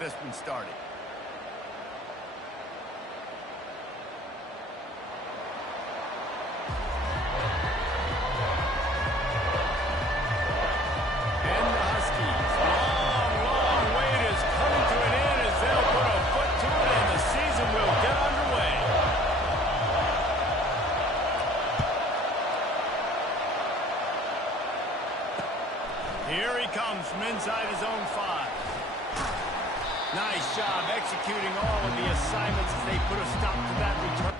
this one started. And the Huskies. Long wait is coming to an end as they'll put a foot to it and the season will get underway. Here he comes from inside his own 5. Nice job executing all of the assignments as they put a stop to that return.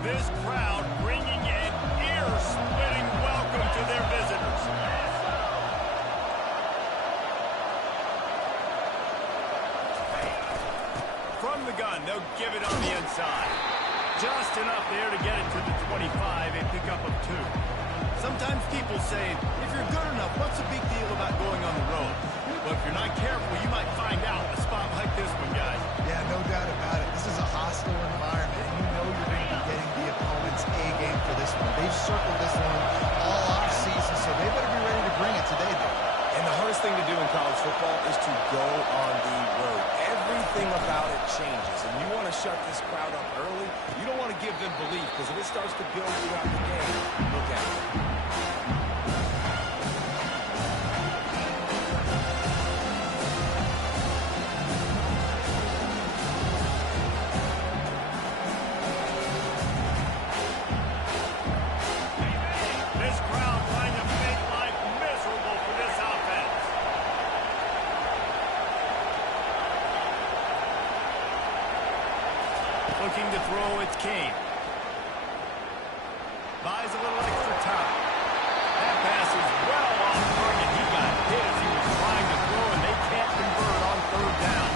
This crowd bringing an ear-splitting welcome to their visitors. From the gun, they'll give it on the inside. Just enough there to get it to the 25, a pickup of 2. Sometimes people say, if you're good enough, what's the big deal about going on the road? But if you're not careful, you might find out a spot like this one, guys. Yeah, no doubt about it. This is a hostile environment, and you know you're going to be getting the opponent's A game for this one. They've circled this one all off-season, so they better be ready to bring it today, though. And the hardest thing to do in college football is to go on the road. Everything about it changes, and you want to shut this crowd up early. You don't want to give them belief, because if it starts to build throughout the game, look at it. Looking to throw, it's Kane. Buys a little extra time. That pass is well off target. He got hit as he was trying to throw, and they can't convert on 3rd down.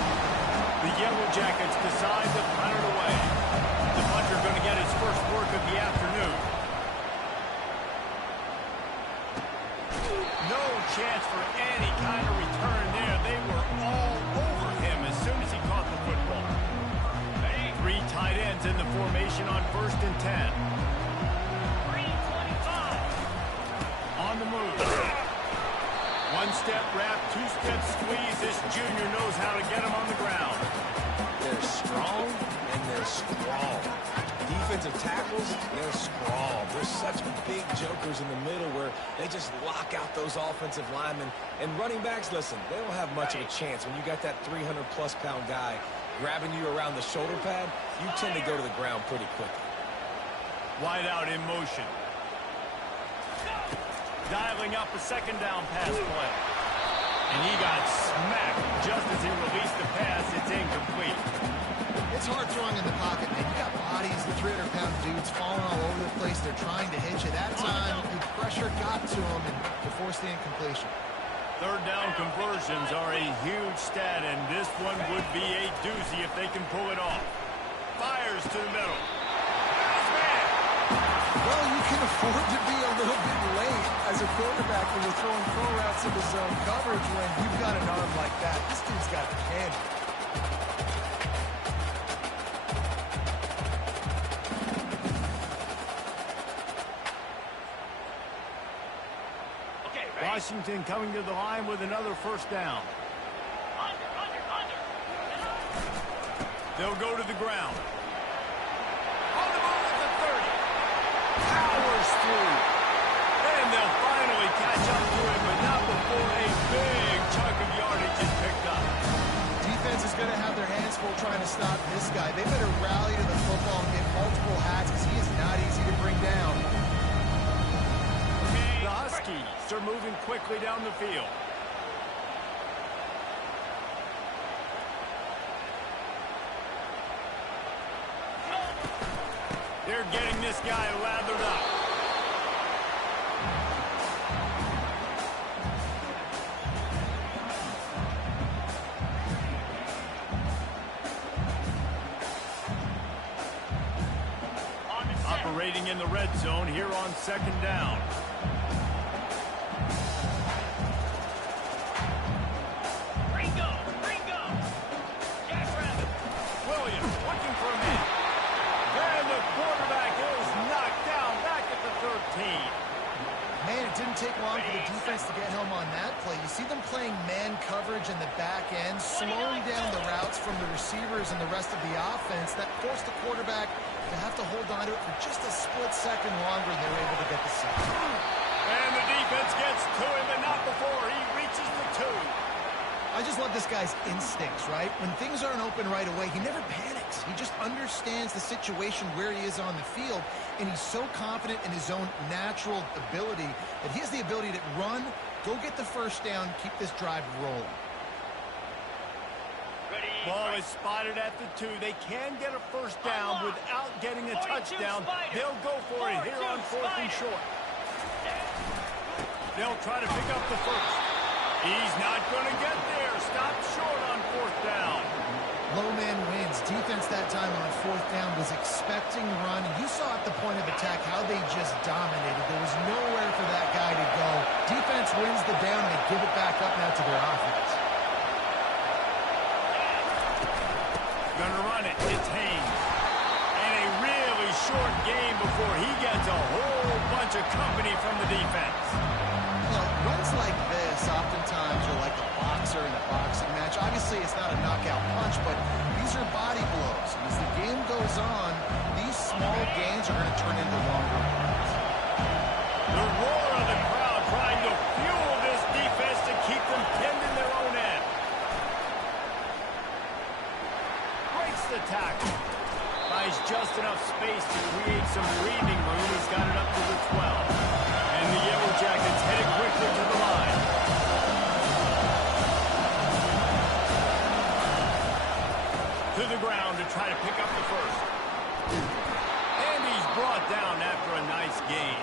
The Yellow Jackets decide to punt it away. The punter going to get his first work of the afternoon. No chance for any kind of return there. They were all over him as soon as he caught the football. 3 tight ends in the formation on 1st and 10. 325. On the move. 1-step wrap, 2-step squeeze. This junior knows how to get him on the ground. They're strong, and they're strong. Defensive tackles, they're sprawl. They're such big jokers in the middle where they just lock out those offensive linemen. And running backs, listen, they don't have much of a chance. When you got that 300-plus pound guy grabbing you around the shoulder pad, you tend to go to the ground pretty quickly. Wide out in motion. Dialing up a second down pass play. And he got smacked just as he released the pass. It's incomplete. It's hard throwing in the pocket, man. You got bodies, the 300-pound dudes falling all over the place. They're trying to hit you. That time, the pressure got to him and to force the incompletion. Third down conversions are a huge stat, and this one would be a doozy if they can pull it off. Fires to the middle. Well, you can afford to be a little bit late as a quarterback when you're throwing throw routes into zone coverage when you've got an arm like that. This dude's got the candy. Washington coming to the line with another first down. They'll go to the ground. On the move at the 30. Powers through. And they'll finally catch up to him, but not before a big chunk of yardage is picked up. Defense is going to have their hands full trying to stop this guy. They better rally to the football and get multiple hats because he is not easy to bring down. The Huskies are moving quickly down the field. They're getting this guy lathered up. Operating in the red zone here on second down. Williams looking for a man. And the quarterback is knocked down back at the 13. Man, it didn't take long for the defense to get home on that play. You see them playing man coverage in the back end, slowing down the routes from the receivers and the rest of the offense. That forced the quarterback to have to hold on to it for just a split second longer, and they were able to get the sack. And the defense gets to him, and not before he reaches the 2. I just love this guy's instincts, right? When things aren't open right away, he never panics. He just understands the situation where he is on the field, and he's so confident in his own natural ability that he has the ability to run, go get the first down, keep this drive rolling. Ball is spotted at the 2. They can get a first down without getting a touchdown. They'll go for it here on 4th and short. They'll try to pick up the first. He's not going to get there. Stopped short on 4th down. Low man wins. Defense that time on 4th down was expecting run. You saw at the point of attack how they just dominated. There was nowhere for that guy to go. Defense wins the down, and they give it back up now to their offense. Gonna run it. It's Haynes. And a really short game before he gets a whole bunch of company from the defense. You know, runs like this oftentimes are like a boxer in a boxing match. Obviously, it's not a knockout punch, but these are body blows. And as the game goes on, these small gains are going to turn into longer ones. The roar of the crowd trying to fuel this defense to keep them pinned in their own end. Breaks the tackle. Buys just enough space to create some breathing room. He's got it up to the 12. And the Yellow Jackets headed quickly to the line. To the ground to try to pick up the first. And he's brought down after a nice gain.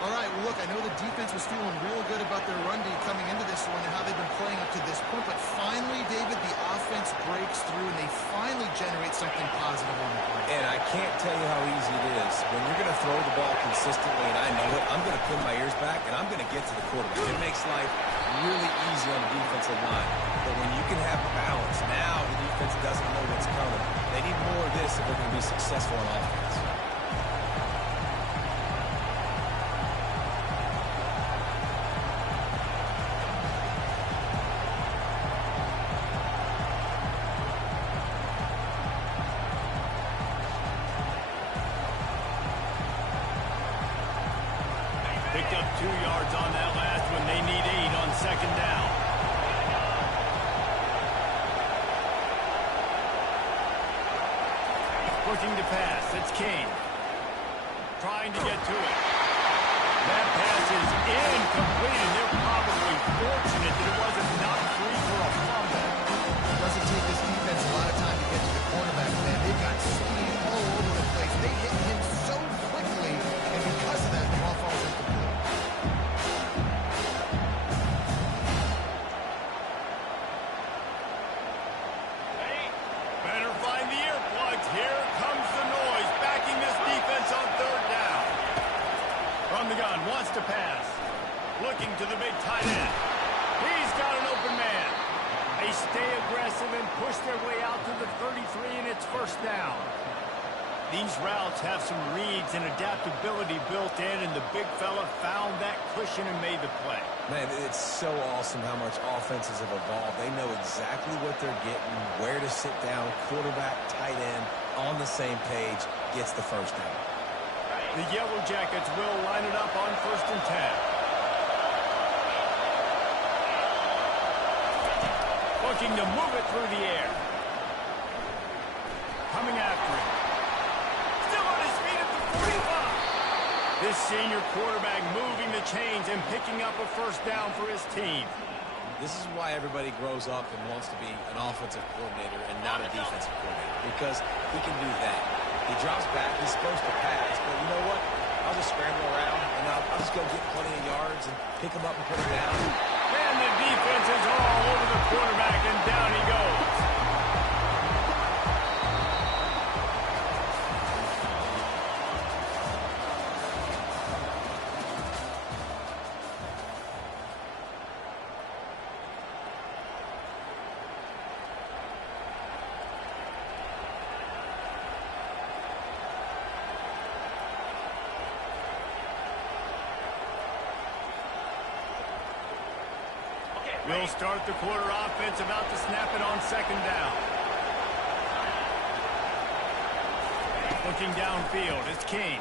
All right, well, look, I know the defense was feeling real good about their run D coming into this one and how they've been playing up to this point, but finally, David, the offense breaks through and they finally generate something positive on the play. And I can't tell you how easy it is. When you're going to throw the ball consistently, and I know it, I'm going to pin my ears back, and I'm going to get to the quarterback. It makes life really easy on the defensive line. But when you can have balance, now the defense doesn't know what's coming. They need more of this if they're going to be successful on offense. Looking to pass. It's Kane. Trying to get to it. That pass is incomplete, and they're probably fortunate that it wasn't knocked free for a fumble. It doesn't take this defense a lot of time to get to the quarterback, man. They've got speed all over the place. They hit him so quickly, and because of that, the ball falls incomplete. Better find the earplugs. Here comes the noise, backing this defense on third down. From the gun, wants to pass. Looking to the big tight end. He's got an open man. They stay aggressive and push their way out to the 33, and it's first down. These routes have some reads and adaptability built in, and the big fella found that cushion and made the play. Man, it's so awesome how much offenses have evolved. They know exactly what they're getting, where to sit down, quarterback, tight end, on the same page, gets the first down. The Yellow Jackets will line it up on 1st and 10. Looking to move it through the air. Coming after him. Still on his feet at the 45. This senior quarterback moving the chains and picking up a first down for his team. This is why everybody grows up and wants to be an offensive coordinator and not a defensive coordinator, because he can do that. He drops back, he's supposed to pass, but you know what? I'll just scramble around, and I'll just go get plenty of yards and pick him up and put him down. And the defense is all over the quarterback, and down he goes. We'll start the quarter offense, about to snap it on 2nd down. Looking downfield, it's Kane.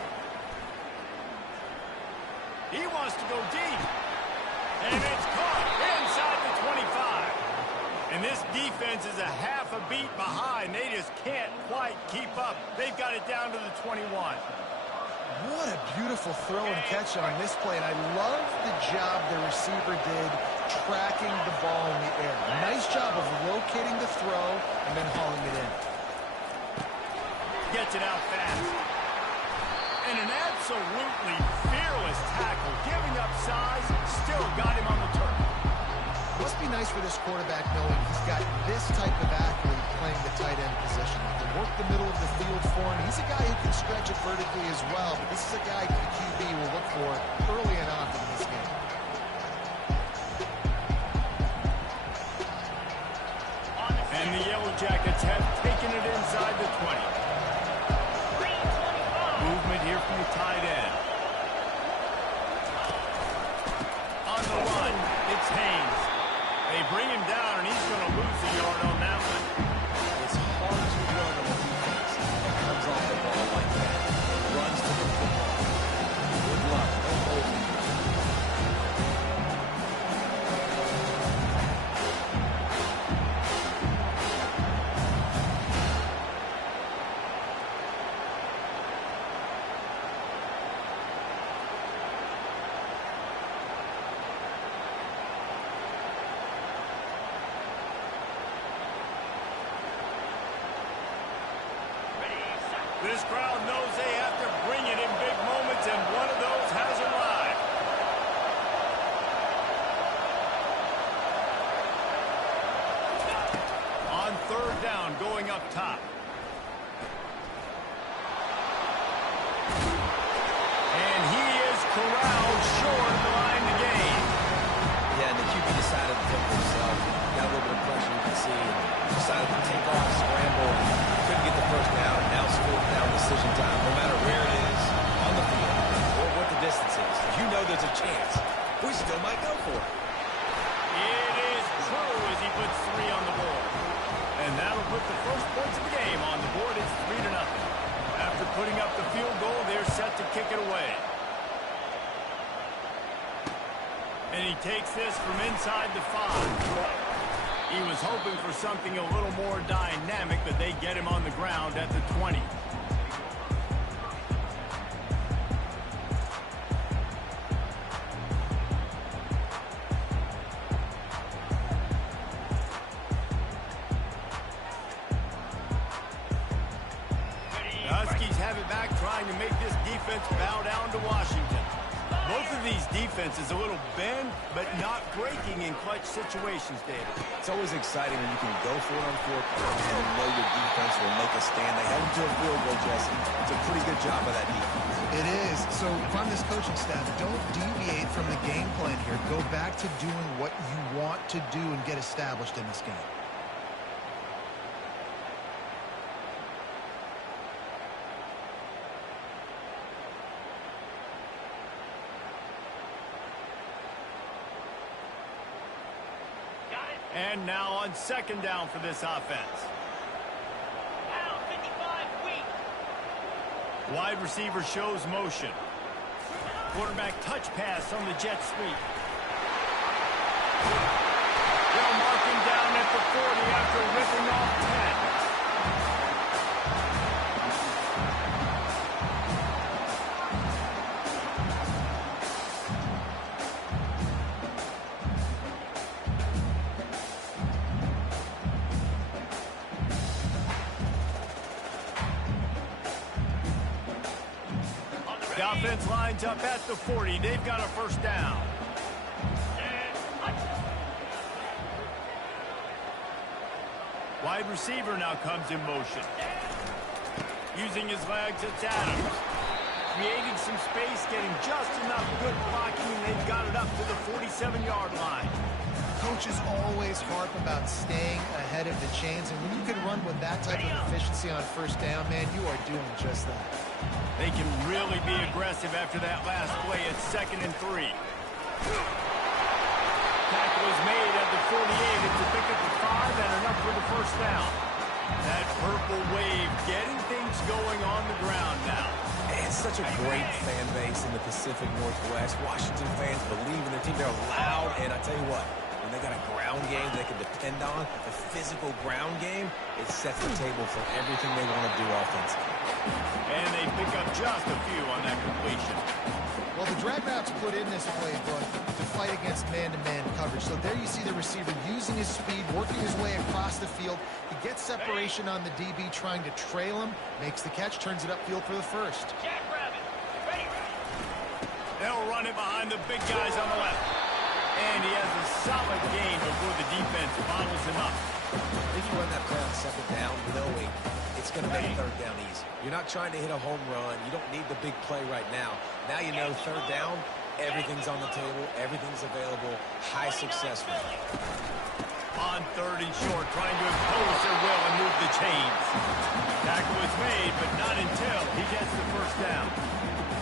He wants to go deep. And it's caught inside the 25. And this defense is a half a beat behind. They just can't quite keep up. They've got it down to the 21. What a beautiful throw and catch on this play, and I love the job the receiver did tracking the ball in the air. Nice job of locating the throw and then hauling it in. Gets it out fast. And an absolutely fearless tackle, giving up size, still got him on the turf. Must be nice for this quarterback knowing he's got this type of athlete playing the tight end position. He can work the middle of the field for him. He's a guy who can stretch it vertically as well, but this is a guy the QB will look for early and often in this game. And the Yellow Jackets have taken it inside the 20. Movement here from the tight end. On the run, it's Haynes. They bring him down, and he's going to lose a yard on that one. It's hard to run on a defense that comes off the ball like that. Runs to the football. Good luck. Don't hold him. This crowd knows they have to bring it in big moments, and one of those has arrived. On 3rd down, going up top. And he is corralled short of the line to gain. Yeah, and the QB decided to take himself. Got a little bit of pressure, you can see, and decided to take off, scramble, and couldn't get the first down. Now it's 4th down decision time. No matter where it is on the field or what the distance is, you know there's a chance. We still might go for it. It is true as he puts 3 on the board. And that'll put the first points of the game on the board. It's 3-0. After putting up the field goal, they're set to kick it away. And he takes this from inside the 5. He was hoping for something a little more dynamic, but they get him on the ground at the 20. and make this defense bow down to Washington. Both of these defenses a little bend, but not breaking in clutch situations, David. It's always exciting when you can go for it on 4th down and you know your defense will make a stand. They held them to a field goal, Jesse. It's a pretty good job by that defense. It is. So if I'm this coaching staff, don't deviate from the game plan here. Go back to doing what you want to do and get established in this game. And now on 2nd down for this offense. Now 55 weak. Wide receiver shows motion. Quarterback touch pass on the jet sweep. They'll mark him down at the 40 after ripping off 10. The offense lines up at the 40. They've got a 1st down. Wide receiver now comes in motion. Using his legs, it's Adams. Creating some space, getting just enough good blocking, and they've got it up to the 47-yard line. Coaches always harp about staying ahead of the chains, and when you can run with that type of efficiency on 1st down, man, you are doing just that. They can really be aggressive after that last play at 2nd and 3. Tackle is made at the 48. It's a pick at the 5 and enough for the 1st down. That purple wave getting things going on the ground now. It's such a great fan base in the Pacific Northwest. Washington fans believe in their team. They're loud, and I tell you what, when they got a ground game they can depend on, the physical ground game, it sets the table for everything they want to do offensively. And they pick up just a few on that completion. Well, the drag routes put in this playbook to fight against man-to-man coverage. So there you see the receiver using his speed, working his way across the field. He gets separation on the DB trying to trail him, makes the catch, turns it upfield for the 1st. Jackrabbit. Ready. They'll run it behind the big guys on the left. And he has a solid gain before the defense bottles him up. If you run that play on 2nd down, knowing it's going to make 3rd down easy. You're not trying to hit a home run. You don't need the big play right now. Now you know 3rd down, everything's on the table, everything's available, high success rate. On 3rd and short, trying to impose their will and move the chains. Tackle is made, but not until he gets the 1st down.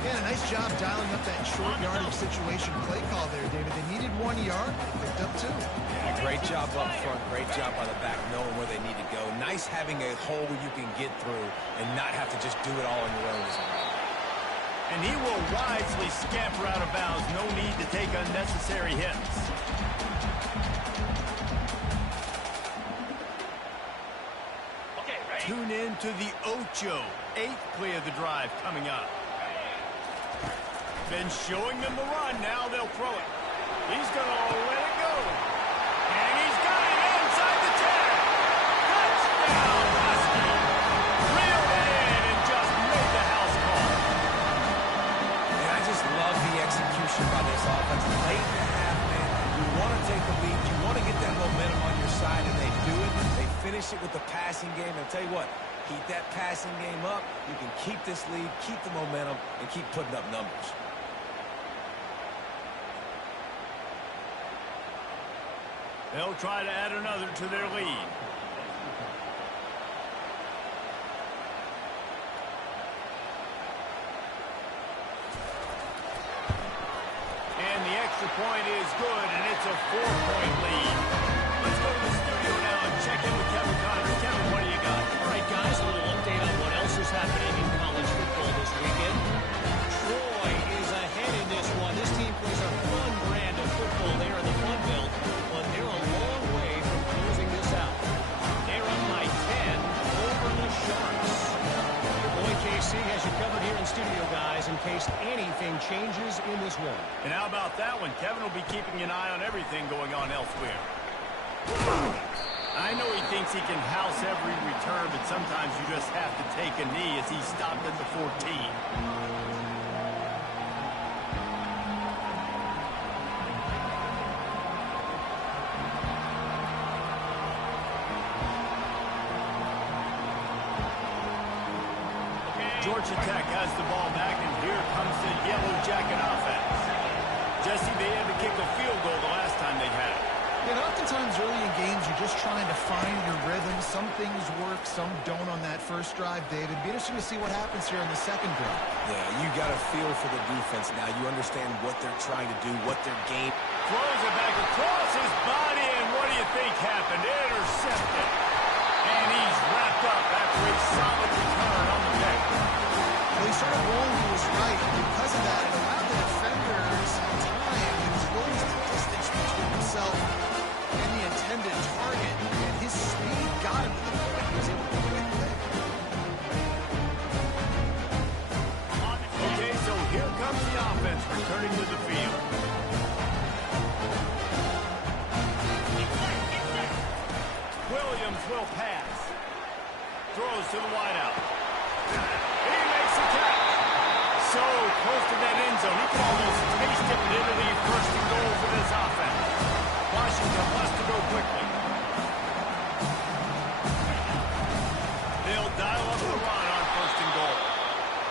Yeah, nice job dialing up that short yardage situation play call there, David. They needed 1 yard, they picked up 2. Yeah, great job up front, great job by the back, knowing where they need to go. Nice having a hole where you can get through and not have to just do it all on your own as a runner. And he will wisely scamper out of bounds. No need to take unnecessary hits. Okay, ready. Tune in to the Ocho, 8th play of the drive coming up. Been showing them the run. Now they'll throw it. He's going to let it go. And he's got it inside the 10. Touchdown, Husky. Reeled it in and just made the house call. And I just love the execution by this offense. Late in the half, man, you want to take the lead. You want to get that momentum on your side, and they do it. They finish it with the passing game. And I'll tell you what, keep that passing game up. You can keep this lead, keep the momentum, and keep putting up numbers. They'll try to add another to their lead. And the extra point is good, and it's a 4-point lead. Let's go to the studio now and check in with Kevin Connors. Kevin, what do you got? All right, guys, a little update on what else is happening in college football this weekend. Troy is ahead in this one. This team plays a fun brand of football there in the Fun Belt, but they're a long way from closing this out. They're up by 10 over the Sharks. Your boy KC has you covered here in studio, guys, in case anything changes in this one. And how about that one? Kevin will be keeping an eye on everything going on elsewhere. I know he thinks he can house every return, but sometimes you just have to take a knee as he stopped at the 14. Georgia Tech has the ball back, and here comes the Yellow Jacket offense. Jesse, they had to kick a field goal the last time they had it. And oftentimes early in games, you're just trying to find your rhythm. Some things work, some don't on that first drive, David. Be interesting to see what happens here in the second drive. Yeah, you got a feel for the defense now. You understand what they're trying to do, what their game. Throws it back across his body, and what do you think happened? Intercepted. And he's wrapped up after a solid return on the pick. Well, he started rolling to his right, and because of that, it allowed the defenders time. He was willing to distance between himself and the intended target, and his speed got him to the point he was able to make the play. Okay, so here comes the offense returning to the field. Williams will pass. Throws to the wideout. He makes the catch. So close to that end zone. He can almost taste it, but it'll be first and goal for this offense. Washington wants to go quickly. They'll dial up the run on first and goal.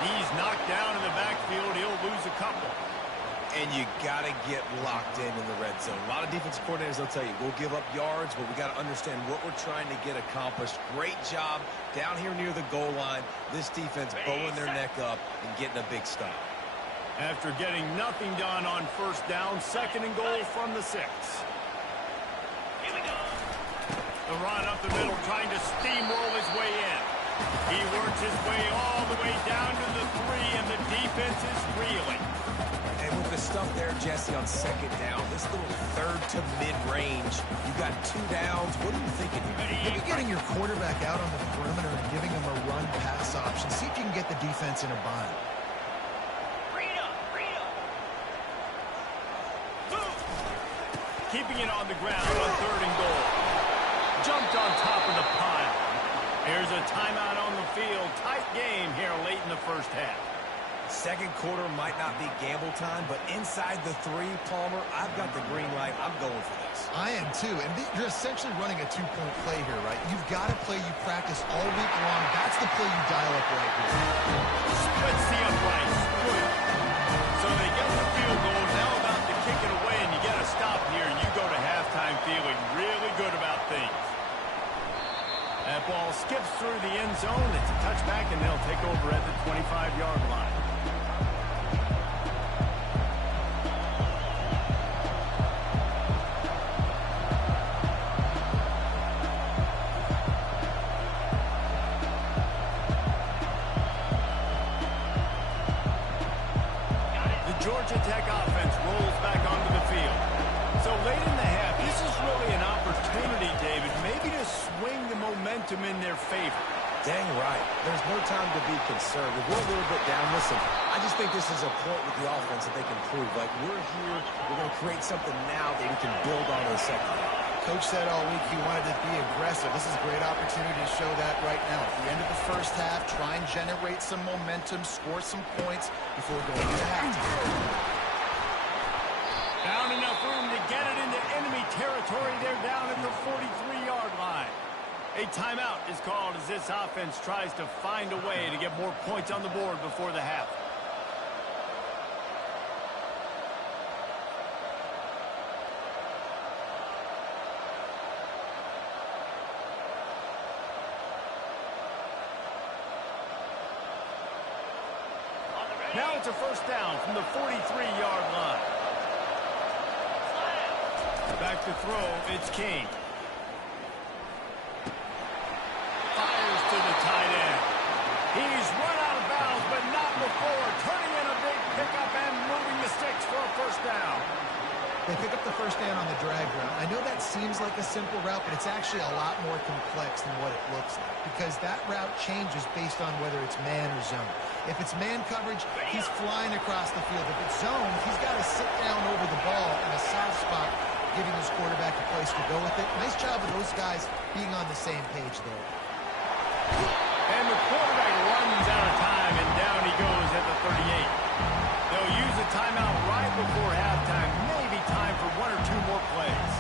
He's knocked down in the backfield. He'll lose a couple. And you got to get locked in the red zone. A lot of defensive coordinators, they'll tell you, we'll give up yards, but we got to understand what we're trying to get accomplished. Great job down here near the goal line. This defense bowing their neck up and getting a big stop. After getting nothing done on first down, second and goal from the 6. Here we go. The run up the middle, trying to steamroll his way in. He works his way all the way down to the 3, and the defense is reeling. And with the stuff there, Jesse, on second down, this little third to mid-range, you got 2 downs. What are you thinking here? Maybe getting your quarterback out on the perimeter and giving him a run-pass option. See if you can get the defense in a bind. Bring it up. Bring it up. Move. Keeping it on the ground on third and goal. Jumped on top of the pile. Here's a timeout on the field. Tight game here late in the first half. Second quarter might not be gamble time, but inside the 3, Palmer, I've got the green light. I'm going for this. I am too, and you're essentially running a 2-point play here, right? You've got a play you practice all week long. That's the play you dial up right here. Splits the uprights. Good. So they get the field goal. Now about to kick it away, and you get a stop here, and you go to halftime feeling really good about things. That ball skips through the end zone. It's a touchback, and they'll take over at the 25-yard line. Georgia Tech offense rolls back onto the field. So late in the half, this is really an opportunity, David, maybe to swing the momentum in their favor. Dang right. There's no time to be concerned. If we're a little bit down, listen, I just think this is a point with the offense that they can prove. Like, we're here, we're going to create something now that we can build on in the second half. Coach said all week he wanted to be aggressive. This is a great opportunity to show that right now. At the end of the first half, try and generate some momentum, score some points before going into halftime. Found enough room to get it into enemy territory. They're down at the 43-yard line. A timeout is called as this offense tries to find a way to get more points on the board before the half. Now it's a first down from the 43-yard line. Back to throw, it's King. Fires to the tight end. He's run out of bounds, but not before. Turning in a big pickup and moving the sticks for a first down. They pick up the first down on the drag route. I know that seems like a simple route, but it's actually a lot more complex than what it looks like because that route changes based on whether it's man or zone. If it's man coverage, he's flying across the field. If it's zone, he's got to sit down over the ball in a soft spot giving his quarterback a place to go with it. Nice job of those guys being on the same page there. And the quarterback runs out of time, and down he goes at the 38. They'll use a timeout right before halftime. Maybe time for one or two more plays.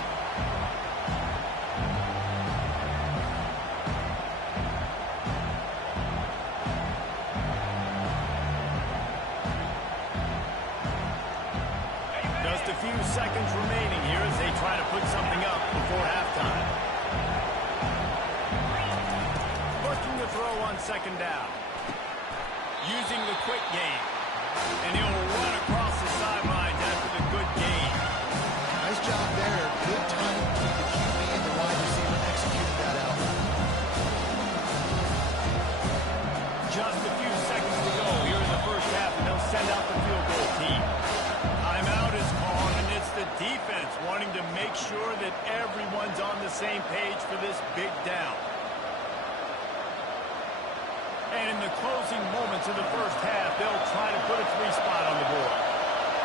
Just a few seconds remaining here as they try to put something up before halftime. Looking to throw on second down. Using the quick game. And he'll run across the sidelines after the good gain. Nice job there. Good time between the QB and the wide receiver executing that out. Just a few seconds to go here in the first half, and they'll send out the field goal team. Timeout is called, and it's the defense wanting to make sure that everyone's on the same page for this big down. And in the closing moments of the first half, they'll try to put a three spot on the board.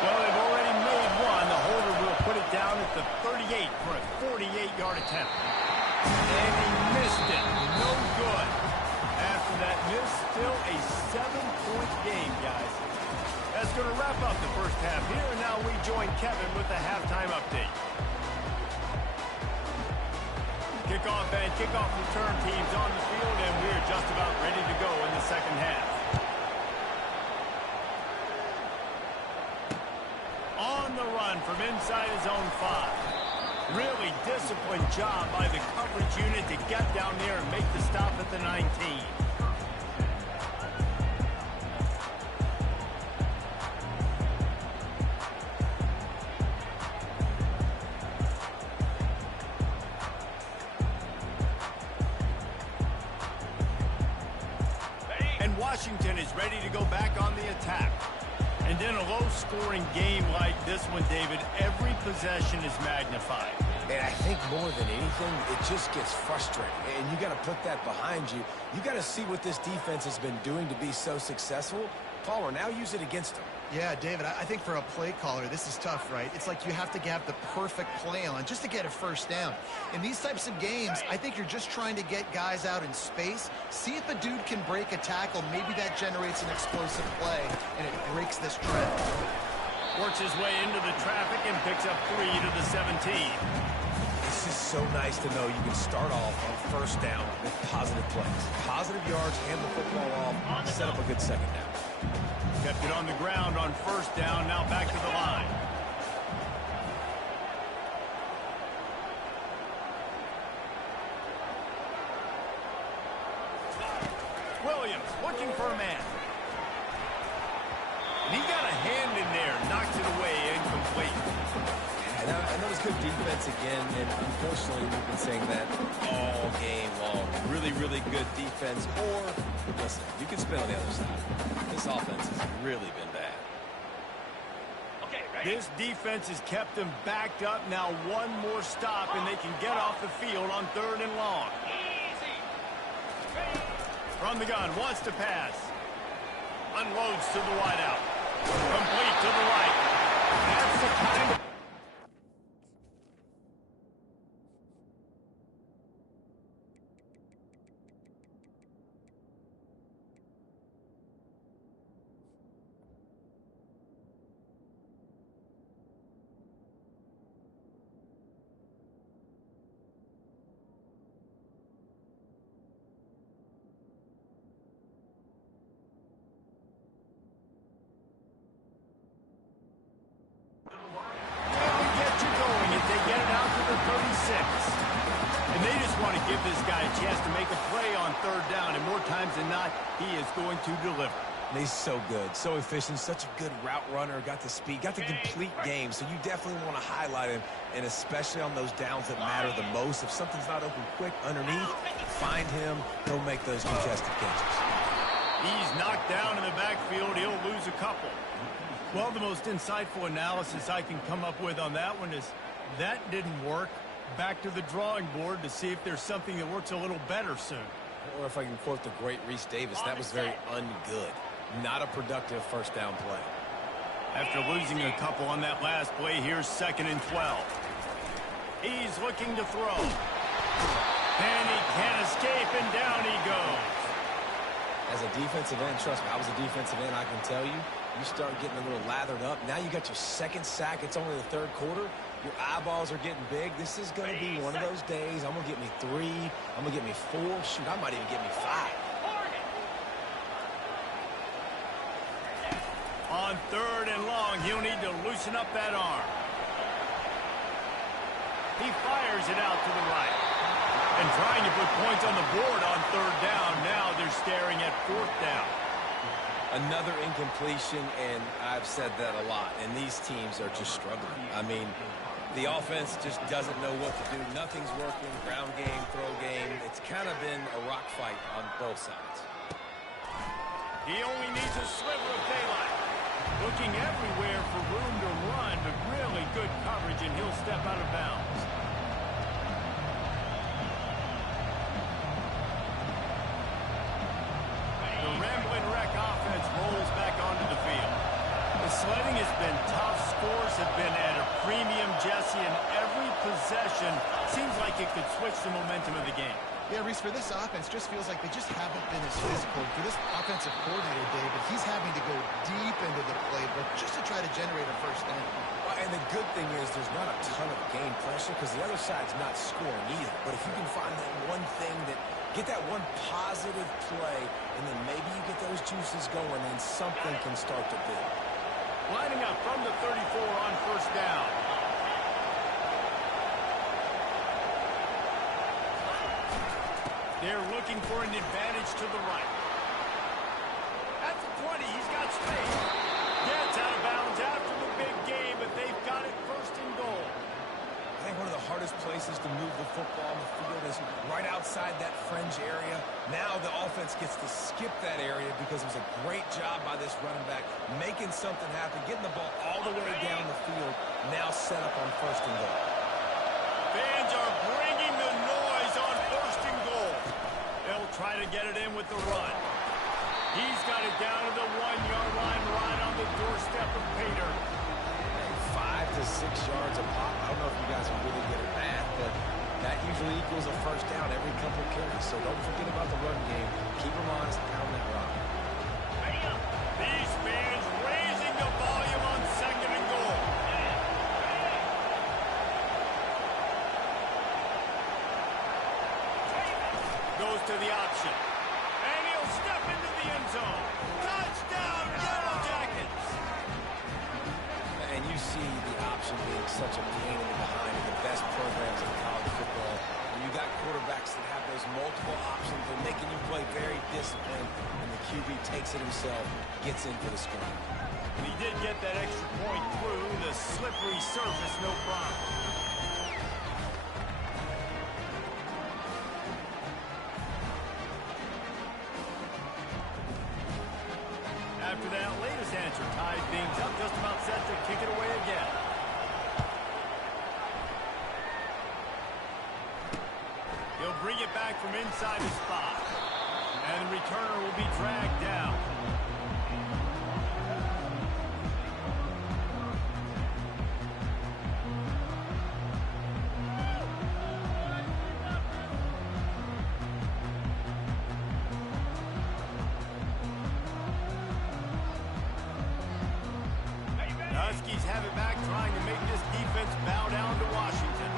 Well, they've already made one. The holder will put it down at the 38 for a 48-yard attempt. And he missed it. No good. After that miss, still a 7-point game, guys. That's going to wrap up the first half here, and now we join Kevin with the halftime update. Kickoff and kickoff return teams on the field, and we're just about ready to go in the second half. On the run from inside his own 5. Really disciplined job by the coverage unit to get down there and make the stop at the 19. Washington is ready to go back on the attack. And in a low-scoring game like this one, David, every possession is magnified. And I think more than anything, it just gets frustrating. And you got to put that behind you. You got to see what this defense has been doing to be so successful. Palmer, now use it against them. Yeah, David, I think for a play caller, this is tough, right? It's like you have to have the perfect play on just to get a first down. In these types of games, I think you're just trying to get guys out in space, see if a dude can break a tackle. Maybe that generates an explosive play, and it breaks this trend. Works his way into the traffic and picks up 3 to the 17. This is so nice to know you can start off on first down with positive plays. Positive yards, hand the football off, set up a good second down. Kept it on the ground on first down, now back to the line. Williams looking for a man. And he got a hand in there, knocks it away, incomplete. And I know it's good defense again, and unfortunately we've been saying that all game long. Really, really good defense, or, listen, you can spin on the other side. This offense has really been bad. Okay, ready? This defense has kept them backed up. Now one more stop, and they can get off the field on 3rd and long. Easy. From the gun, wants to pass. Unloads to the wideout. Complete to the right. That's the kind of... Give this guy a chance to make a play on 3rd down, and more times than not, he is going to deliver. And he's so good, so efficient, such a good route runner, got the speed, got the complete game, so you definitely want to highlight him, and especially on those downs that matter the most. If something's not open quick underneath, find him, he'll make those contested catches. He's knocked down in the backfield, he'll lose a couple. Well, the most insightful analysis I can come up with on that one is that didn't work. Back to the drawing board to see if there's something that works a little better soon. Or if I can quote the great Reese Davis, that was very ungood. Not a productive first down play. After losing a couple on that last play, here's 2nd and 12. He's looking to throw. And he can't escape, and down he goes. As a defensive end, trust me, I was a defensive end, I can tell you, you start getting a little lathered up. Now you got your second sack. It's only the third quarter. Your eyeballs are getting big. This is going to be one of those days. I'm going to get me 3. I'm going to get me 4. Shoot, I might even get me 5. On 3rd and long, he'll need to loosen up that arm. He fires it out to the right. And trying to put points on the board on 3rd down. Now they're staring at 4th down. Another incompletion, and I've said that a lot, and these teams are just struggling. I mean, the offense just doesn't know what to do. Nothing's working. Ground game, throw game. It's kind of been a rock fight on both sides. He only needs a sliver of daylight. Looking everywhere for room to run, but really good coverage, and he'll step out of bounds. The Ramblin' Wreck offense rolls back onto the field. The sledding has been tough. Scores have been at a premium, Jesse, and every possession seems like it could switch the momentum of the game. Yeah, Reese, for this offense, just feels like they just haven't been as physical. For this offensive coordinator, David, he's having to go deep into the playbook just to try to generate a first down. Well, and the good thing is there's not a ton of game pressure because the other side's not scoring either. But if you can find that one thing that get that one positive play, and then maybe you get those juices going, and something can start to build. Lining up from the 34 on 1st down. They're looking for an advantage to the right. At the 20, he's got space. Gets out of bounds after the big game, but they've got it 1st and goal. I think one of the hardest places to move the football on the field is right outside that fringe area. Now the offense gets to skip that area because it was a great job by this running back, making something happen, getting the ball all the way down the field, now set up on 1st and goal. Fans are bringing the noise on 1st and goal. They'll try to get it in with the run. He's got it down to the 1-yard line right on the doorstep of Pater. 5 to 6 yards a pop. I don't know if you guys are really good at math, but that usually equals a first down every couple carries. So don't forget about the run game. Keep them honest, pound that rock. These fans raising the volume on 2nd and goal. Goes to the option. And he'll step into the end zone. Touchdown, Yellow Jackets! And you see the option being such a pain in the behind of the best programs in college football. When you got quarterbacks that have those multiple options, they're making you play very disciplined, and the QB takes it himself, gets in for the scrum. And he did get that extra point through the slippery surface, no problem. After that latest answer tied things up, just about set to kick it away again. He'll bring it back from inside the spot. And the returner will be dragged down. Huskies have it back, trying to make this defense bow down to Washington.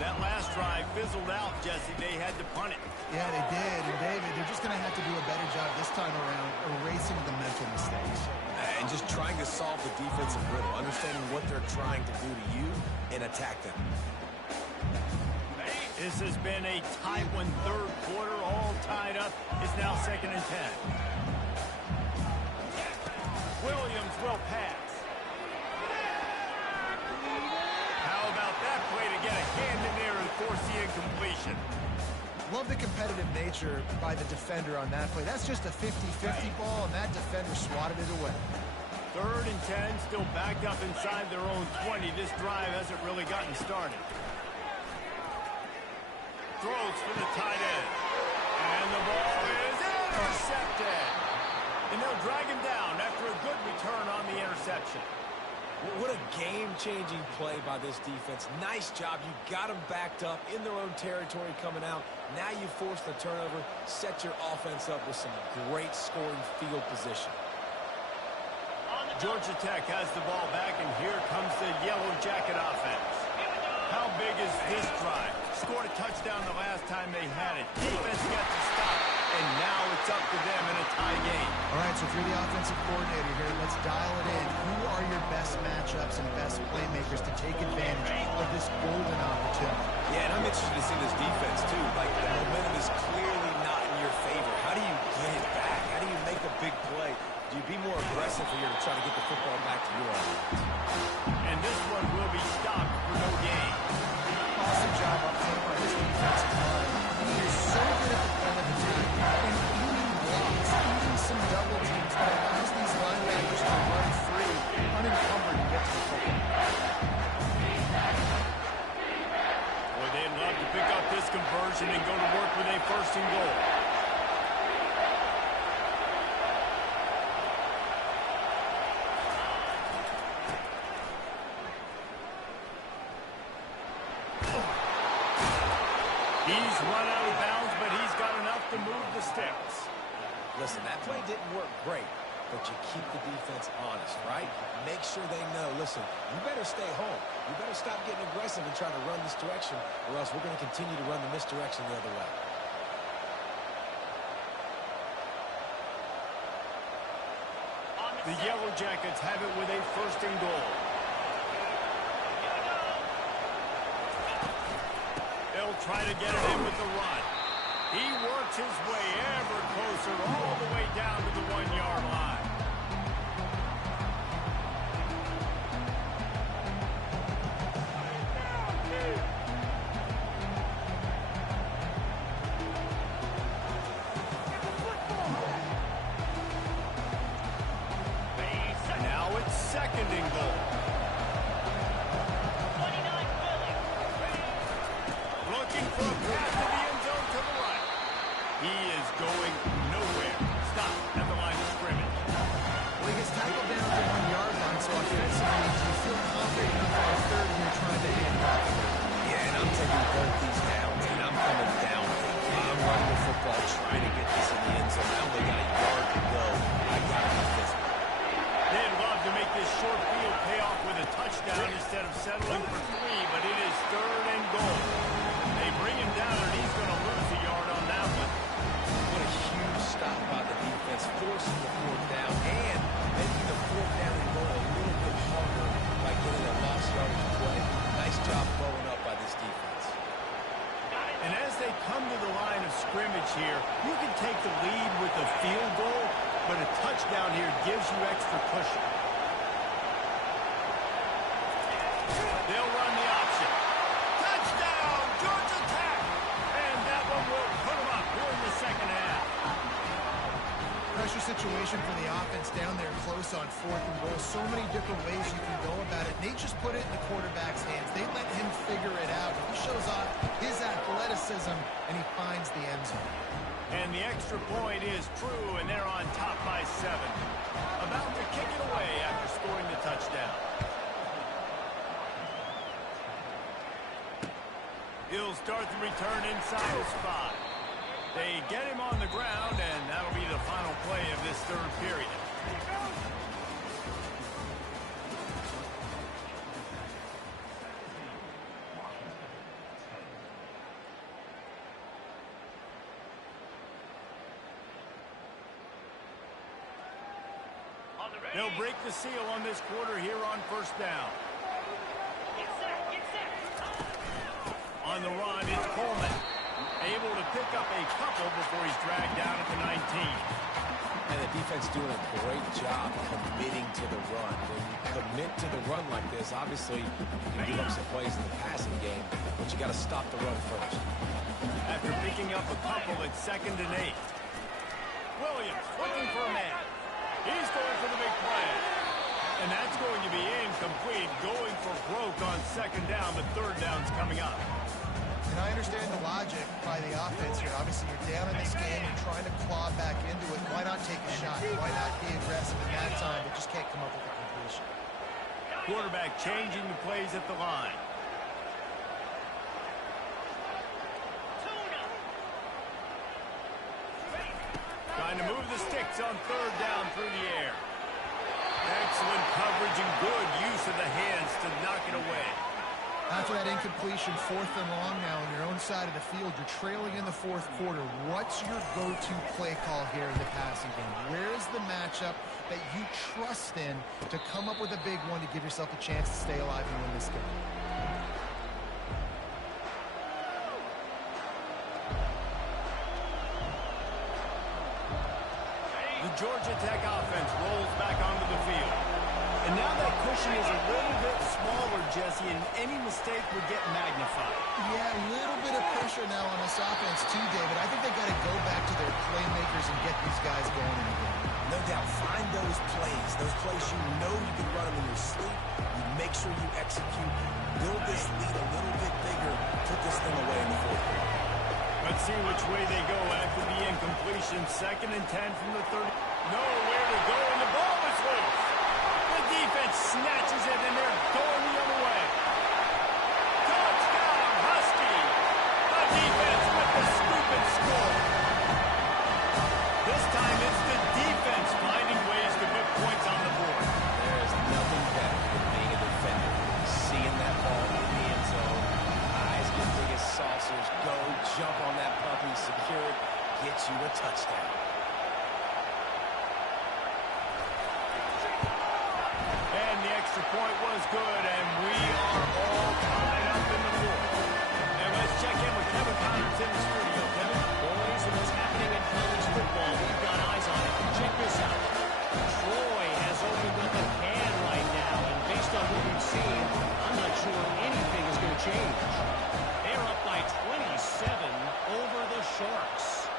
That last drive fizzled out, Jesse. They had to punt it. Yeah, they did. And, David, they're just going to have to do a better job this time around erasing the mental mistakes. And just trying to solve the defensive riddle, understanding what they're trying to do to you and attack them. This has been a tight one, 3rd quarter, all tied up. It's now 2nd and 10. Williams will pass. How about that play to get a hand in there and force the incompletion? Love the competitive nature by the defender on that play. That's just a 50-50 ball, and that defender swatted it away. 3rd and 10, still backed up inside their own 20. This drive hasn't really gotten started. Throws for the tight end. And the ball is intercepted. And they'll drag him down after a good return on the interception. What a game-changing play by this defense. Nice job. You got them backed up in their own territory coming out. Now you force the turnover, set your offense up with some great scoring field position. Georgia Tech has the ball back, and here comes the Yellow Jacket offense. How big is this drive? Scored a touchdown the last time they had it. Defense got to stop, and now it's up to them in a tie game. All right, so if you're the offensive coordinator here, let's dial it in. Who are your best matchups and best playmakers to take advantage of this golden opportunity? Yeah, and I'm interested to see this defense, too. Like, the momentum is clearly not in your favor. How do you get it back? How do you make a big play? Do you be more aggressive here to try to get the football back to your offense? And this one will be stopped for no gain. Awesome job up front by this defensive line. He is so good at the point of attack and eating blocks, eating some double teams that allows these linebackers to run free, unencumbered, and get to the football. Boy, they'd love to pick up this conversion and go to work with a first and goal. He's run out of bounds, but he's got enough to move the sticks. Listen, that play didn't work great, but you keep the defense honest, right? Make sure they know, listen, you better stay home. You better stop getting aggressive and trying to run this direction, or else we're going to continue to run the misdirection the other way. The Yellow Jackets have it with a first and goal. They'll try to get it in with the run. He works his way ever closer all the way down to the 1-yard line. Now it's second and goal. Looking for a pass to the end zone to the right. He is going nowhere. Stop at the line of scrimmage. Well, he gets tackled down to the 1-yard line, so offensively, you feel confident enough on third and you're trying to hand off. Yeah, and I'm taking both these downs, and I'm coming down. I'm running the football, trying to get this in the end zone. I only got a yard to go. I got to be physical. They'd love to make this short field pay off with a touchdown instead of settling for 3, but it is third and goal. They bring him down, and he's going to lose a yard on that one. What a huge stop by the defense, forcing the fourth down and making the fourth down and goal a little bit harder by getting a lost yardage play. Nice job blowing up by this defense. And as they come to the line of scrimmage here, you can take the lead with a field goal, but a touchdown here gives you extra cushion. They'll run the option. Touchdown, Georgia Tech! And that one will put them up here in the second half. Pressure situation for the offense down there close on fourth and goal. So many different ways you can go about it. They just put it in the quarterback's hands. They let him figure it out. He shows off his athleticism, and he finds the end zone. And the extra point is true, and they're on top by 7. About to kick it away after scoring the touchdown. He'll start the return inside his 5. They get him on the ground, and that'll be the final play of this third period. They'll break the seal on this quarter here on first down. On the run, it's Coleman. Able to pick up a couple before he's dragged down at the 19. And the defense doing a great job committing to the run. When you commit to the run like this, obviously you can give up some plays in the passing game, but you got to stop the run first. After picking up a couple at 2nd and 8. Williams looking for a man. He's going for the big play. And that's going to be incomplete, going for broke on 2nd down, but 3rd down's coming up. And I understand the logic by the offense here. Obviously, you're down in this game. You're trying to claw back into it. Why not take a shot? Why not be aggressive in that time, but just can't come up with a completion? quarterback changing the plays at the line. Trying to move the sticks on third down through the air. Excellent coverage and good use of the hands to knock it away. After that incompletion, 4th and long now on your own side of the field, you're trailing in the 4th quarter. What's your go-to play call here in the passing game? Where is the matchup that you trust in to come up with a big one to give yourself a chance to stay alive and win this game? The Georgia Tech offense rolls back onto the field. And now that cushion is a little bit smaller, Jesse, and any mistake would get magnified. Yeah, a little bit of pressure now on this offense too, David. I think they got to go back to their playmakers and get these guys going in the game. No doubt, find those plays you know you can run them in your sleep. You make sure you execute, build this lead a little bit bigger, put this thing away in the 4th quarter. Let's see which way they go after the incompletion. 2nd and 10 from the 30. Nowhere to go, and the ball is loose. The defense snatches it, and they're going the other way. Touchdown, Husky. The defense with the scoop and score. This time it's the defense finding ways to put points on the board. There is nothing better than being a defender. Seeing that ball in the end zone, eyes get big as saucers, go, jump on that puppy, secure it, get you a touchdown. And the extra point was good, and we are all tied up in the 4th. And let's check in with Kevin Connors in the studio. Kevin? Boys, what's happening in college football? We've got eyes on it. Check this out. Troy has opened up a can right now, and based on what we've seen, I'm not sure anything is going to change. They're up by 27 over the Sharks.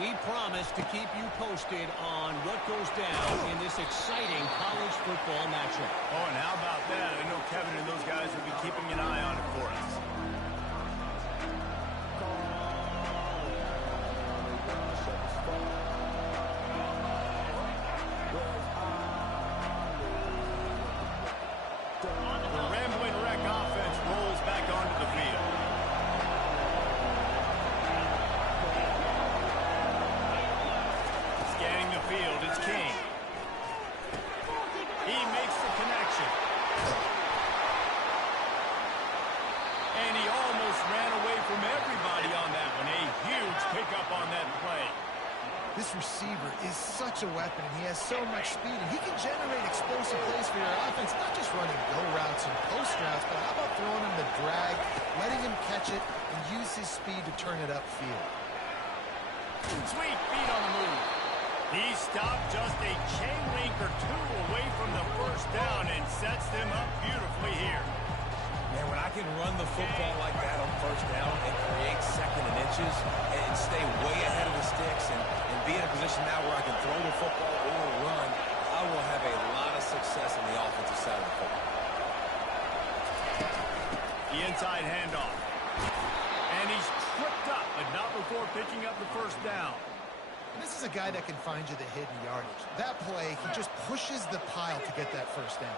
We promise to keep you posted on what goes down in this exciting college football matchup. Oh, and how about that? I know Kevin and those guys will be keeping an eye on it for us. The Rambling Wreck offense rolls back onto the field. Scanning the field, it's King. He makes the connection. And he almost ran away from everybody on that one. A huge pickup on that play. This receiver is such a weapon, and he has so much speed, and he can generate explosive plays for your offense, not just running go routes and post routes, but how about throwing him the drag, letting him catch it, and use his speed to turn it upfield. Sweet feet on the move. He stopped just a chain link or two away from the first down and sets them up beautifully here. Man, when I can run the football like that on first down and create 2nd and inches and stay way ahead of the sticks and be in a position now where I can throw the football or run, I will have a lot of success on the offensive side of the football. The inside handoff. And he's tripped up, but not before picking up the first down. And this is a guy that can find you the hidden yardage. That play, he just pushes the pile to get that first down.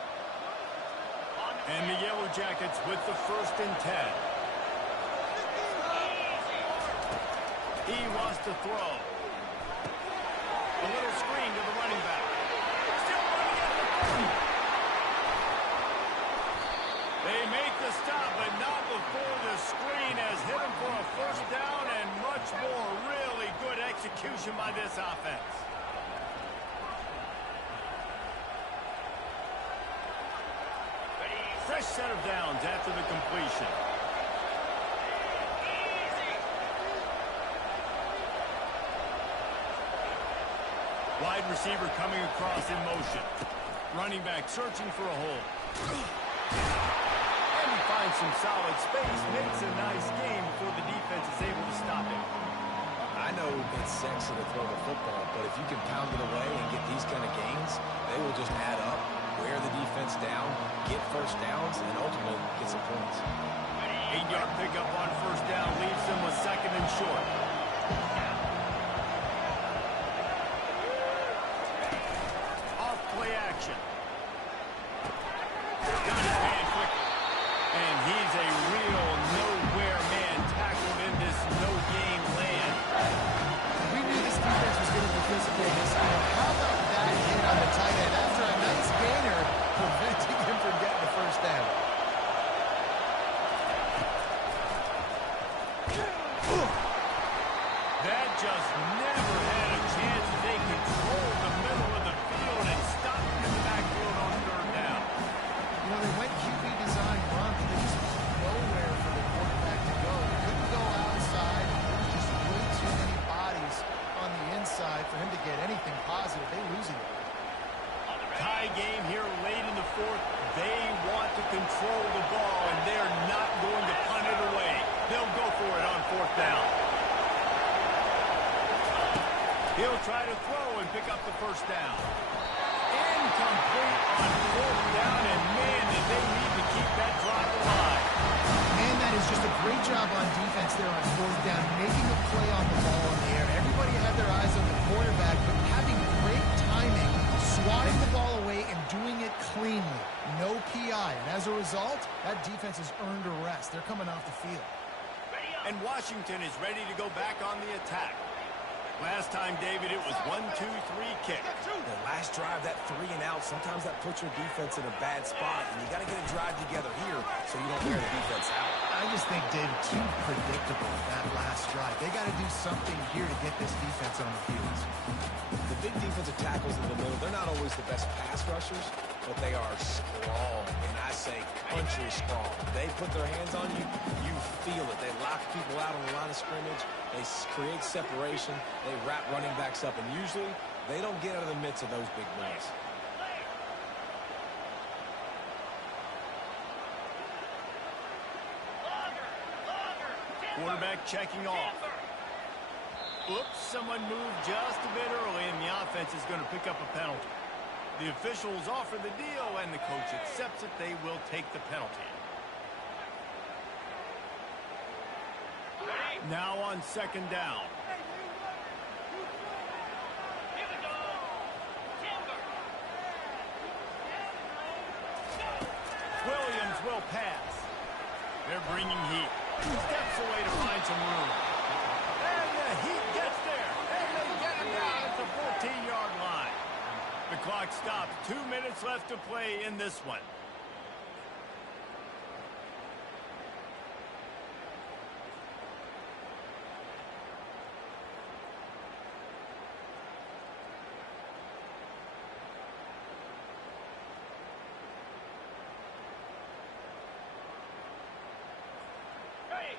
And the Yellow Jackets with the 1st and 10. He wants to throw. A little screen to the running back. Still running at the 40. They make the stop, but not before the screen has hit him for a first down and much more. Really good execution by this offense. Fresh set of downs after the completion. Wide receiver coming across in motion. Running back searching for a hole. And he finds some solid space. Makes a nice game before the defense is able to stop him. I know it's sexy to throw the football, but if you can pound it away and get these kind of gains, they will just add up, wear the defense down, get first downs, and ultimately get some points. 8-yard pickup on first down leaves them with 2nd and short. Off play action. Got his man quickly. And he's a real nowhere man tackled in this no-game land. We knew this defense was going to participate in this game. How about that hit on the tight end after a nice gainer preventing him from getting the first down? That just never had a chance. They controlled the middle of the field and stopped him in the backfield on third down. You know, they went QB design run, but there just was nowhere for the quarterback to go. He couldn't go outside. There was just way too many bodies on the inside for him to get anything positive. They losing it. Tie game here late in the fourth. They want to control the ball, and they're not going to punt it away. They'll go for it on fourth down. He'll try to throw and pick up the first down. Incomplete on fourth down, and man, did they need to keep that drive alive. Man, that is just a great job on defense there on fourth down, making a play on the ball in the air. Everybody had their eyes on the quarterback, but having great timing, swatting the ball away and doing it cleanly. No PI. And as a result, that defense has earned a rest. They're coming off the field. And Washington is ready to go back on the attack. Last time, David, it was 1-2-3 kick. The last drive, that 3 and out, sometimes that puts your defense in a bad spot, and you got to get a drive together here so you don't wear the defense out. I just think, David, too predictable that last drive. They got to do something here to get this defense on the field. The big defensive tackles in the middle, they're not always the best pass rushers, but they are strong, and I say country strong. They put their hands on you, you feel it. They lock people out on the line of scrimmage. They create separation. They wrap running backs up, and usually they don't get out of the midst of those big plays. Quarterback checking off. Oops, someone moved just a bit early, and the offense is going to pick up a penalty. The officials offer the deal, and the coach accepts it. They will take the penalty. Now on second down. Williams will pass. They're bringing heat. Steps away to find some room. And the heat gets there. And they get him down at the 14-yard line. The clock stops. 2 minutes left to play in this one.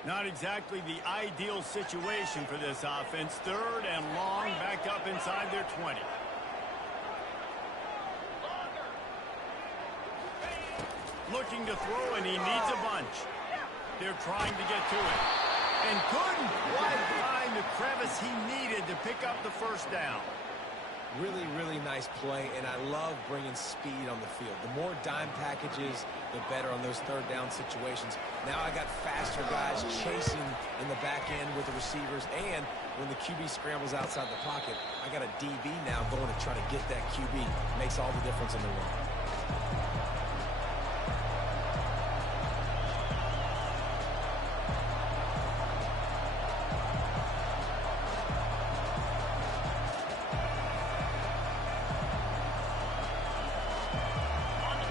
Not exactly the ideal situation for this offense. Third and long, back up inside their 20. Looking to throw, and he needs a bunch. They're trying to get to it. And couldn't quite find the crevice he needed to pick up the first down. Really, really nice play, and I love bringing speed on the field. The more dime packages, the better on those third down situations. Now I got faster guys chasing in the back end with the receivers, and when the QB scrambles outside the pocket, I got a DB now going to try to get that QB. Makes all the difference in the world.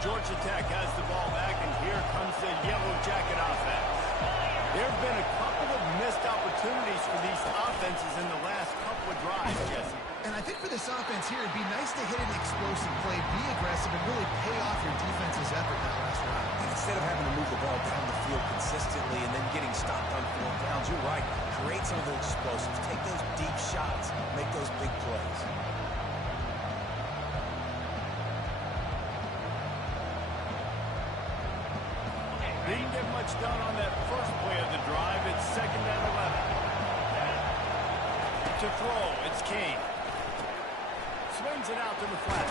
Georgia Tech has the ball back, and here comes the Yellow Jacket offense. There have been a couple of missed opportunities for these offenses in the last couple of drives, Jesse. And I think for this offense here, it'd be nice to hit an explosive play, be aggressive, and really pay off your defense's effort that last round. Instead of having to move the ball down the field consistently and then getting stopped on 4 downs, you're right. Create some of those explosives. Take those deep shots. Make those big plays. Didn't get much done on that first play of the drive. It's second and 11. To throw, it's Kane. Swings it out to the flat.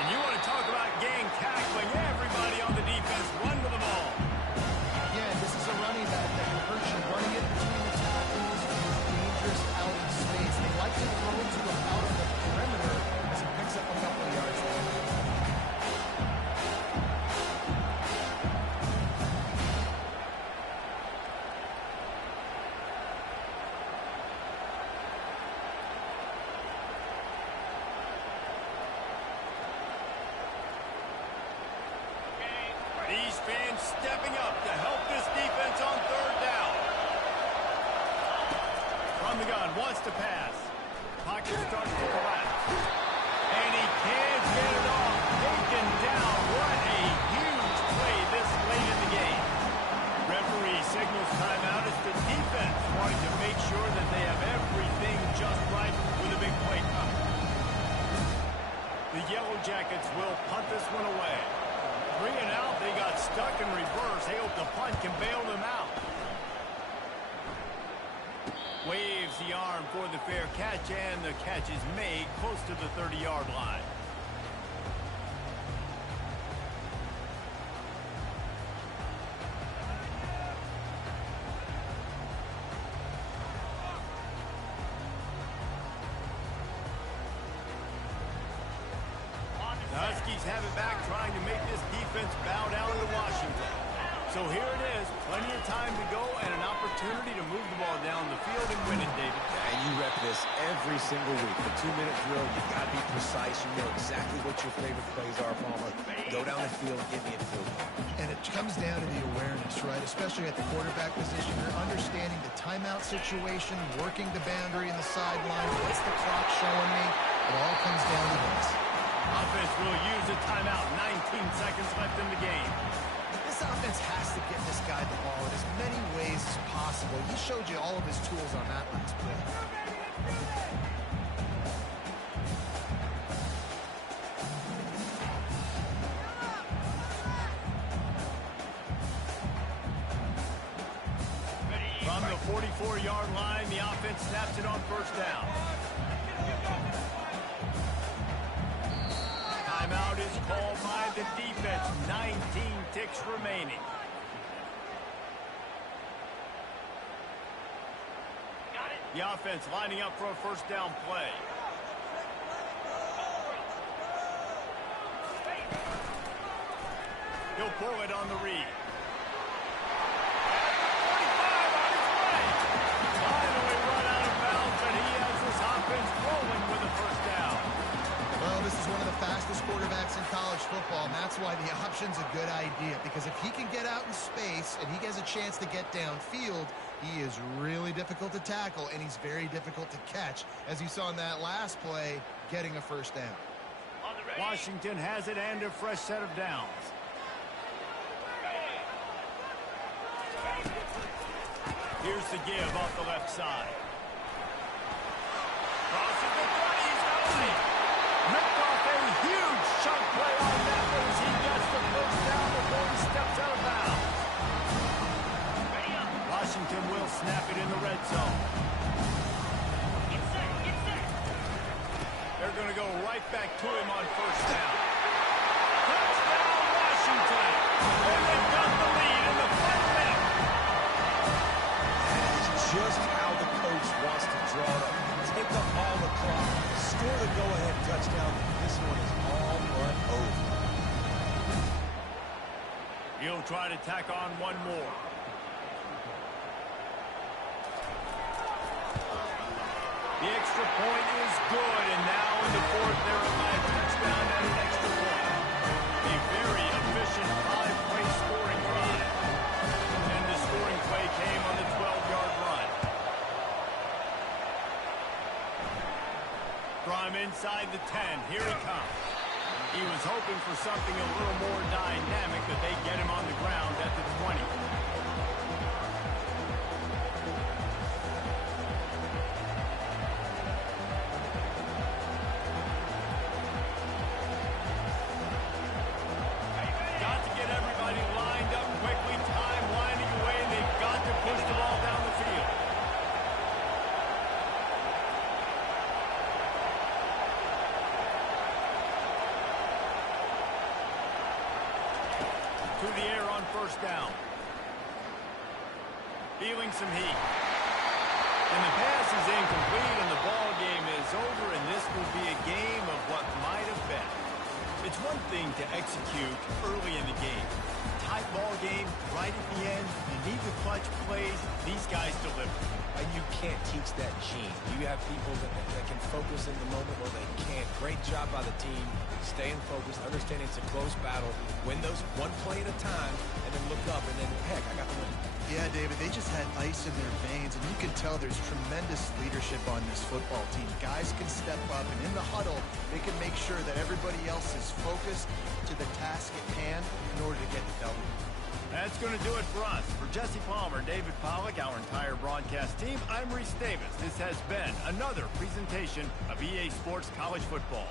And you want to talk about gang tackling. Everybody on the defense run to the ball. Again, this is a running back that can hurt you. Running it between the tackles is dangerous out in space. They like to throw it to him out on the perimeter as he picks up a couple of yards there. stepping up to help this defense on third down. From the gun, wants to pass. Pocket starts to collapse. And he can't get it off. Taken down. What a huge play this late in the game. Referee signals timeout as the defense wanting to make sure that they have everything just right with a big play coming. The Yellow Jackets will punt this one away. 3 and out, they got stuck in reverse. They hope the punt can bail them out. Waves the arm for the fair catch, and the catch is made close to the 30-yard line. The Huskies have it back, trying to make this defense bow down to Washington. So here it is, plenty of time to go and an opportunity to move the ball down the field and win it, David. And you rep this every single week. The 2-minute drill, you got to be precise. You know exactly what your favorite plays are, Palmer. Go down the field, give me a field. And it comes down to the awareness, right? Especially at the quarterback position. You're understanding the timeout situation, working the boundary in the sideline. What's the clock showing me? It all comes down to this. Offense will use a timeout. 19 seconds left in the game. This offense has to get this guy the ball in as many ways as possible. He showed you all of his tools on that last play. From the 44-yard line, the offense snaps it on first down. Timeout is called by the defense. 19 ticks remaining. The offense lining up for a first down play. He'll pull it on the read. 45 on his way. Finally run out of bounds, but he has this offense rolling with a first down. Well, this is one of the fastest quarterbacks in college football, and that's why the option's a good idea, because if he can get out in space and he has a chance to get downfield, he is really difficult to tackle, and he's very difficult to catch, as you saw in that last play, getting a first down. Washington has it and a fresh set of downs. Here's the give off the left side. Crosses the 20, he's got a lead. Ripped off a huge chunk play on that one as he gets the first down before he steps out of bounds. Washington will snap it in the red zone. They're going to go right back to him on first down. Touchdown, Washington. And they've got the lead in the final minute. That is just how the coach wants to draw it up. Take up all the clock, score the go-ahead touchdown. This one is all but over. He'll try to tack on one more. The extra point is good, and now in the fourth, they're a live touchdown and an extra point. A very efficient five-play scoring drive. And the scoring play came on the 12-yard run. From inside the 10, here he comes. He was hoping for something a little more dynamic, that they get him on the ground at the 20. Got to get everybody lined up quickly, time winding away, and they've got to push the ball down the field. To the air on first down. Feeling some heat. And the pass is incomplete, and the ball game is over, and this will be a game of what might have been. It's one thing to execute early in the game. tight ball game, right at the end, you need the clutch plays. These guys deliver. And you can't teach that gene. You have people that can focus in the moment or they can't. Great job by the team, staying focused, understanding it's a close battle, win those one play at a time, and then look up, and then, heck, I got the win. Yeah, David, they just had ice in their veins, and you can tell there's tremendous leadership on this football team. Guys can step up, and in the huddle, they can make sure that everybody else is focused to the task at hand in order to get the W. That's going to do it for us. For Jesse Palmer, David Pollack, our entire broadcast team, I'm Reese Davis. This has been another presentation of EA Sports College Football.